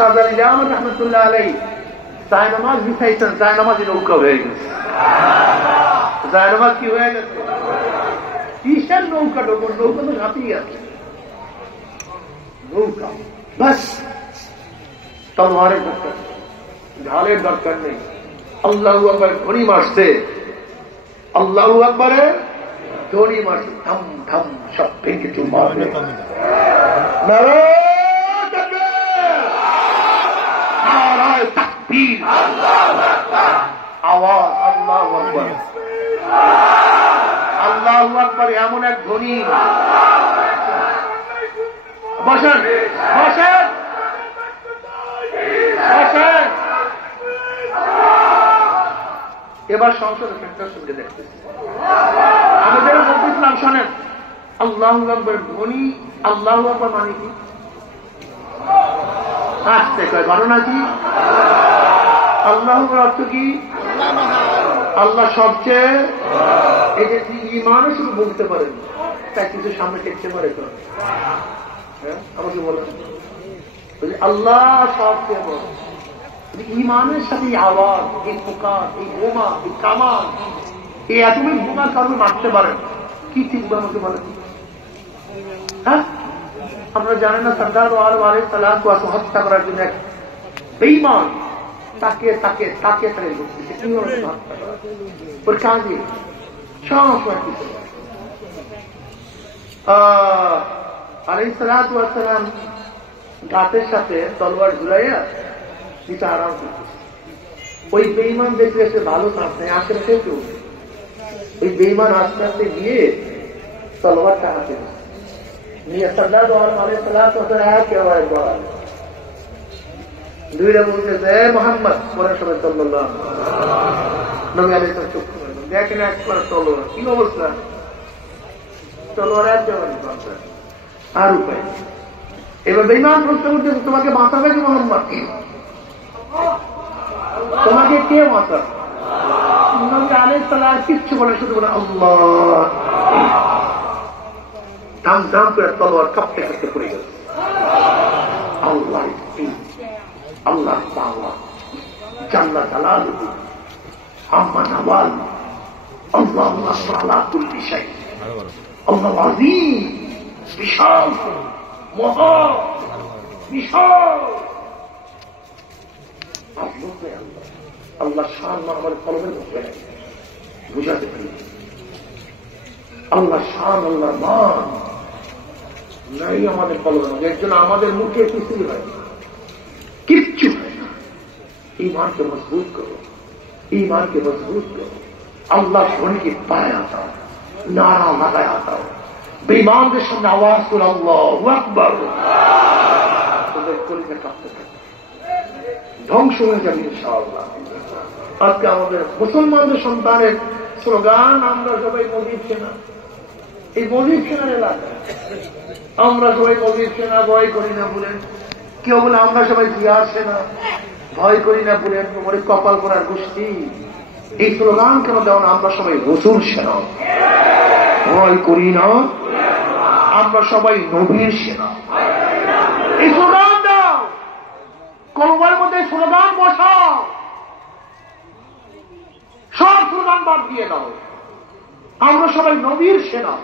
শাহজালাল আহমদ রহমতুল্লাহ আলাইহি জায়নামাজ বিছাইছেন, জায়নামাজই নৌকা হয়ে গেছে। জায়নামাজ কি হয়ে গেছে? কিসের নৌকা? নৌকা তো সাথেই আছে, নৌকা বাস। তলোয়ারের দরকার, ঢালের দরকার নেই। আল্লাহু আকবার ধ্বনি মারছে, আল্লাহু আকবারে ধ্বনি মারছে, ধাম ধাম সব ভেঙে চুরমার হয়ে গেছে। নারায়ে তাকবীর, নারায়ে তাকবীর, আওয়াজ আল্লাহু আকবার, আল্লাহু আকবার। এমন এক ধ্বনি। বসেন বসেন বসেন। এবার সংসদে ফ্যাক্টর সঙ্গে দেখতেছি। আমি যেটা বলতেছিলাম শোনেন, আল্লাহু আকবার ধ্বনি। আল্লাহু আকবার মানে কি? আসতে কয় ঘটনা কি? আল্লাহু আকবার অর্থ কি? আল্লাহ সবচেয়ে। এই যে ইমানও শুধু বলতে পারেন, তাই কিছু সামনে টেকতে পারে তো। হ্যাঁ আমাকে বলেন, আল্লাহ সবচেয়ে বড়। ইমানের সাথে আওয়াজ, এই পোকার, এই বোমা, এই কামান, এই এতগুলি বোমা কারণে মারতে পারেন কি ঠিক আমাকে বলেন? হ্যাঁ আমরা জানেন না সরদার আলাইহিসসালাতু ওয়া সাল্লাম হত্যা করার জন্য এক বেঈমান তাকে তাকে তাকে তাকে করতেছে। কিভাবে হত্যা করা? ওর কাজে সমস্যা কিছু আলাইহিসসালাতু ওয়া সাল্লাম ঘাটের সাথে তলোয়ার ঝুলাইয়া পিতা আরাম করতেছে। ওই বেঈমান দেখলে সে ভালো কাজ নেই, আশেপাশে কেউ। ওই বেঈমান আস্তে আস্তে গিয়ে তলোয়ারটা হাতে নিয়ে সাল্লাল্লাহু আলাইহি ওয়াসাল্লাম একেবারে গড়াল। দুইটা বলতেছে মোহাম্মদ, পরে সবাই সাল্লাল্লাহু আলাইহি ওয়াসাল্লাম নবী আলাইহিস সালাম চুপ করে দেখেন একবার তলোয়ার কি অবস্থা। তলোয়ার একেবারে আর উপায়। এবার বেঈমান প্রশ্ন করতেছে, তোমাকে বাঁচাবে কি মোহাম্মদ? তোমাকে কে বাঁচাবে? নবী আলাইহিস সালাম কিচ্ছু বলে, শুধু বলে আল্লাহ। দাম দাম করে তলোয়ার কাঁপতে কাঁপতে পড়ে গেল। আল্লাহ আল্লাহ তাআলা জাল্লা জালালুহু আম্মা নাওয়াল আল্লাহু আকবার আলা কুল্লি শাই। আল্লাহ আযীম, বিশাল, মহা বিশাল। আল্লাহ শান আমার কলমের মধ্যে বুঝাতে পারি। আল্লাহ শান, আল্লাহ মান নাই আমাদের কলমের মধ্যে। একজন আমাদের মুখে কিছুই হয় না, কিচ্ছু হয় না। ईमानকে মজবুত করো, ईमानকে মজবুত করো। আল্লাহ ধ্বনিকে পায়ে আতাও, নারা লাগায় আতাও। বেঈমানদের সামনে আওয়াজ করে আল্লাহু আকবার। তোদের কলিজা কাঁপতে থাকে, ধ্বংস হয়ে যাবে ইনশাআল্লাহ। আজকে আমাদের মুসলমানদের সন্তানের স্লোগান, আমরা সবাই মজিদ সেনা। এই মজিদ সেনার এলাকা, আমরা সবাই মজিদ সেনা, ভয় করি না বলেন। কেউ বলে আমরা সবাই জিয়ার সেনা, ভয় করি না বলেন। তোমার কপাল করার গোষ্ঠী এই স্লোগান কেন দেও না? আমরা সবাই রসুল সেনা, ভয় করি না, আমরা সবাই নবীর সেনা। এই স্লোগান দাও, কলমের মধ্যে স্লোগান বসাও, সব স্লোগান বাদ দিয়ে দাও। আমরা সবাই নবীর সেনা।